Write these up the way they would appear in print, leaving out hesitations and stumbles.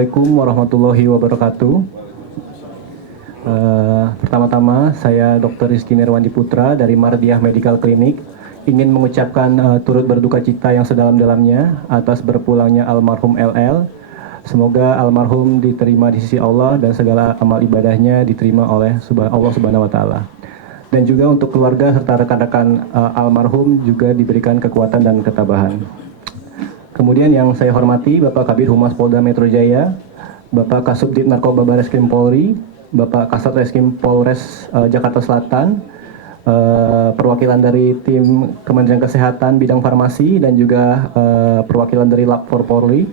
Assalamualaikum warahmatullahi wabarakatuh. Pertama-tama, saya Dr. Rizky Nerwandi Putra dari Mardiah Medical Clinic ingin mengucapkan turut berduka cita yang sedalam-dalamnya atas berpulangnya almarhum LL. Semoga almarhum diterima di sisi Allah dan segala amal ibadahnya diterima oleh Allah Subhanahu wa Ta'ala. Dan juga untuk keluarga serta rekan-rekan almarhum juga diberikan kekuatan dan ketabahan. Kemudian yang saya hormati Bapak Kabid Humas Polda Metro Jaya, Bapak Kasubdit Narkoba Bareskrim Polri, Bapak Kasat Reskrim Polres Jakarta Selatan, perwakilan dari tim Kementerian Kesehatan bidang farmasi dan juga perwakilan dari Lab 4 Polri.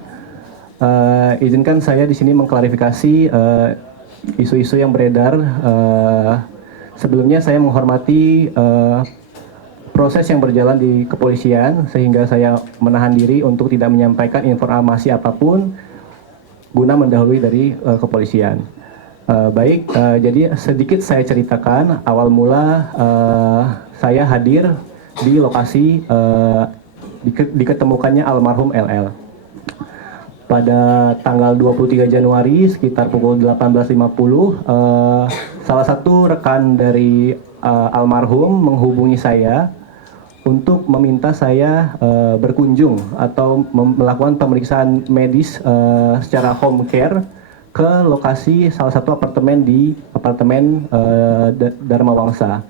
Izinkan saya di sini mengklarifikasi isu-isu yang beredar. Sebelumnya saya menghormati proses yang berjalan di kepolisian sehingga saya menahan diri untuk tidak menyampaikan informasi apapun guna mendahului dari kepolisian. Jadi sedikit saya ceritakan awal mula saya hadir di lokasi diketemukannya almarhum LL. Pada tanggal 23 Januari sekitar pukul 18.50 salah satu rekan dari almarhum menghubungi saya untuk meminta saya berkunjung atau melakukan pemeriksaan medis secara home care ke lokasi salah satu apartemen di apartemen Dharma Wangsa.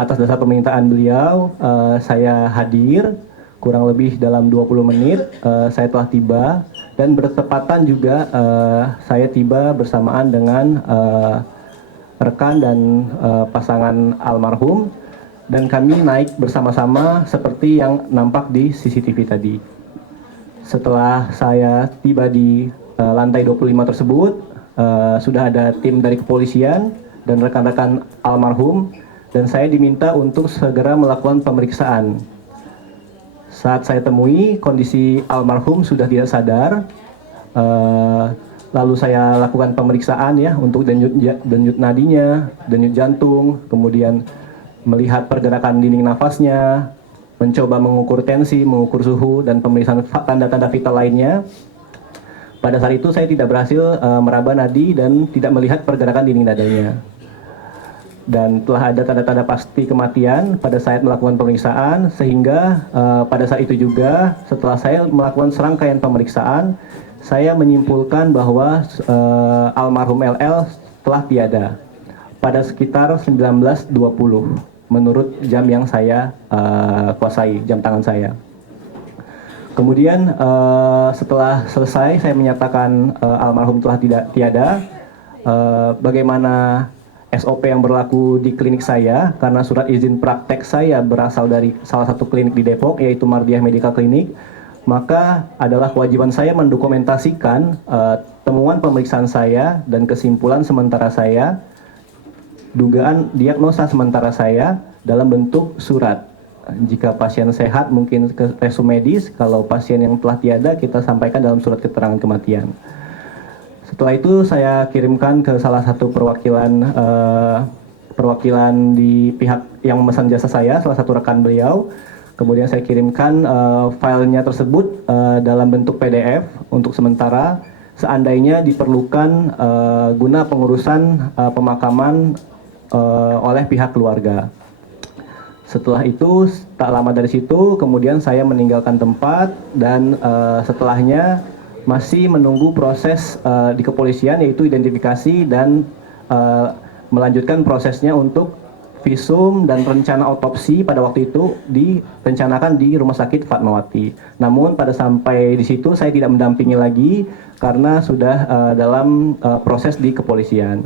Atas dasar permintaan beliau, saya hadir kurang lebih dalam 20 menit. Saya telah tiba dan bertepatan juga saya tiba bersamaan dengan rekan dan pasangan almarhum. Dan kami naik bersama-sama seperti yang nampak di CCTV tadi. Setelah saya tiba di lantai 25 tersebut, sudah ada tim dari kepolisian dan rekan-rekan almarhum, dan saya diminta untuk segera melakukan pemeriksaan. Saat saya temui, kondisi almarhum sudah tidak sadar, lalu saya lakukan pemeriksaan ya untuk denyut nadinya, denyut jantung, kemudian melihat pergerakan dinding nafasnya, mencoba mengukur tensi, mengukur suhu, dan pemeriksaan tanda-tanda vital lainnya. Pada saat itu saya tidak berhasil meraba nadi dan tidak melihat pergerakan dinding dadanya. Dan telah ada tanda-tanda pasti kematian pada saat melakukan pemeriksaan, sehingga pada saat itu juga setelah saya melakukan serangkaian pemeriksaan, saya menyimpulkan bahwa almarhum LL telah tiada pada sekitar 19.20 menurut jam yang saya kuasai, jam tangan saya. Kemudian setelah selesai saya menyatakan almarhum telah tiada, bagaimana SOP yang berlaku di klinik saya, karena surat izin praktek saya berasal dari salah satu klinik di Depok, yaitu Mardiah Medical Clinic, maka adalah kewajiban saya mendokumentasikan temuan pemeriksaan saya dan kesimpulan sementara saya, dugaan diagnosa sementara saya dalam bentuk surat. Jika pasien sehat mungkin ke resum medis, kalau pasien yang telah tiada kita sampaikan dalam surat keterangan kematian. Setelah itu saya kirimkan ke salah satu perwakilan di pihak yang memesan jasa saya, salah satu rekan beliau. Kemudian saya kirimkan filenya tersebut dalam bentuk PDF untuk sementara, seandainya diperlukan guna pengurusan pemakaman oleh pihak keluarga. Setelah itu, tak lama dari situ, kemudian saya meninggalkan tempat dan setelahnya masih menunggu proses di kepolisian, yaitu identifikasi dan melanjutkan prosesnya untuk visum dan rencana otopsi pada waktu itu direncanakan di Rumah Sakit Fatmawati. Namun pada sampai di situ saya tidak mendampingi lagi karena sudah dalam proses di kepolisian.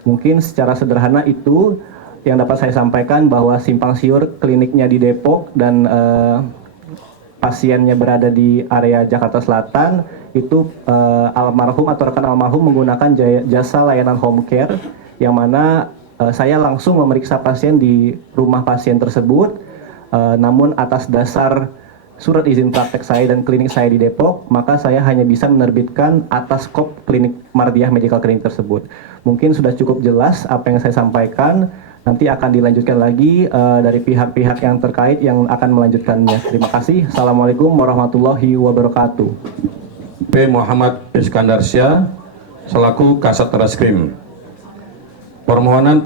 Mungkin secara sederhana itu yang dapat saya sampaikan, bahwa simpang siur kliniknya di Depok dan pasiennya berada di area Jakarta Selatan, itu almarhum atau rekan almarhum menggunakan jasa layanan home care, yang mana saya langsung memeriksa pasien di rumah pasien tersebut, namun atas dasar surat izin praktek saya dan klinik saya di Depok, maka saya hanya bisa menerbitkan atas kop klinik Mardiah Medical Clinic tersebut. Mungkin sudah cukup jelas apa yang saya sampaikan. Nanti akan dilanjutkan lagi dari pihak-pihak yang terkait yang akan melanjutkannya. Terima kasih. Assalamualaikum warahmatullahi wabarakatuh. P. Muhammad Iskandar Syah selaku Kasat Reskrim. Permohonan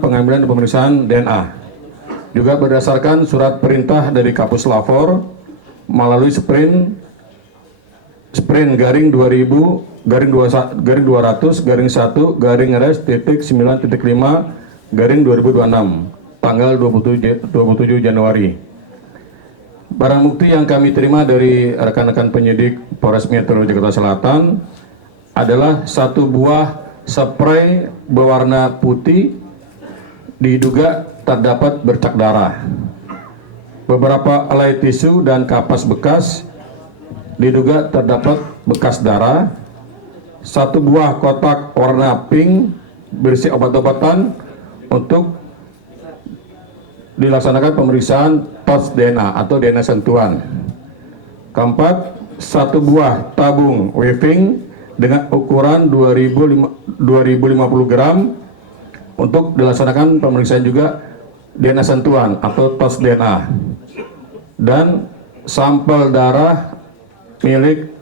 pengambilan dan pemeriksaan DNA juga berdasarkan surat perintah dari Kapus Lafor melalui Sprint garing 2000 garing 200 garing 1 garing res titik 9.5 garing 2026 tanggal 27 Januari. Barang bukti yang kami terima dari rekan-rekan penyidik Polres Metro Jakarta Selatan adalah satu buah spray berwarna putih diduga terdapat bercak darah. Beberapa helai tisu dan kapas bekas diduga terdapat bekas darah. Satu buah kotak warna pink berisi obat-obatan untuk dilaksanakan pemeriksaan tos DNA atau DNA sentuhan. Keempat, satu buah tabung weaving dengan ukuran 2050 gram untuk dilaksanakan pemeriksaan juga DNA sentuhan atau tos DNA. Dan sampel darah milik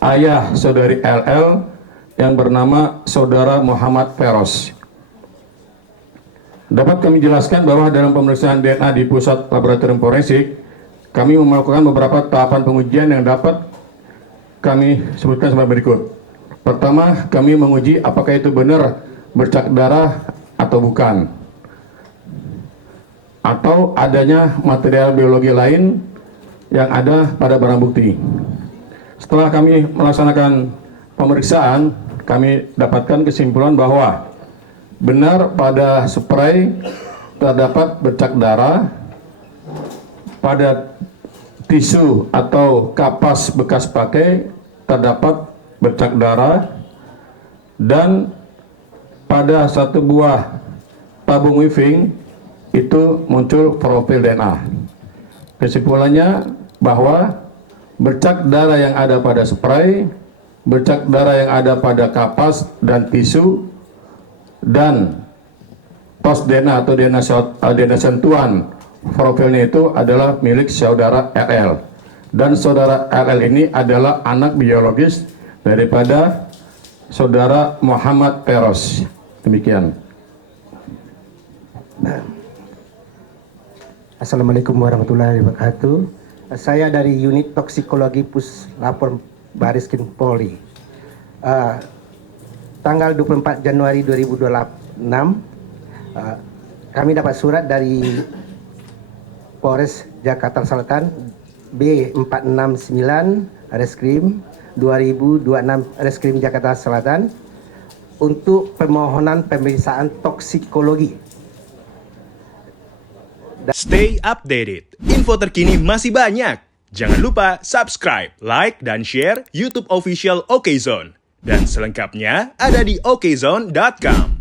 ayah saudari LL yang bernama saudara Muhammad Feros. Dapat kami jelaskan bahwa dalam pemeriksaan DNA di Pusat Laboratorium Forensik, kami melakukan beberapa tahapan pengujian yang dapat kami sebutkan sebagai berikut. Pertama, kami menguji apakah itu benar bercak darah atau bukan, atau adanya material biologi lain yang ada pada barang bukti. Setelah kami melaksanakan pemeriksaan, kami dapatkan kesimpulan bahwa benar pada spray terdapat bercak darah, pada tisu atau kapas bekas pakai terdapat bercak darah, dan pada satu buah tabung weaving itu muncul profil DNA. Kesimpulannya bahwa bercak darah yang ada pada spray, bercak darah yang ada pada kapas dan tisu, dan tos DNA atau DNA sentuhan profilnya itu adalah milik saudara RL. Dan saudara RL ini adalah anak biologis daripada saudara Muhammad Feros. Demikian. Assalamualaikum warahmatullahi wabarakatuh. Saya dari unit toksikologi Puslapor Bariskim Polri. Tanggal 24 Januari 2026 kami dapat surat dari Polres Jakarta Selatan B469 Reskrim 2026 Reskrim Jakarta Selatan untuk permohonan pemeriksaan toksikologi. Stay updated. Info terkini masih banyak. Jangan lupa subscribe, like, dan share YouTube official Okezone. Dan selengkapnya ada di okezone.com.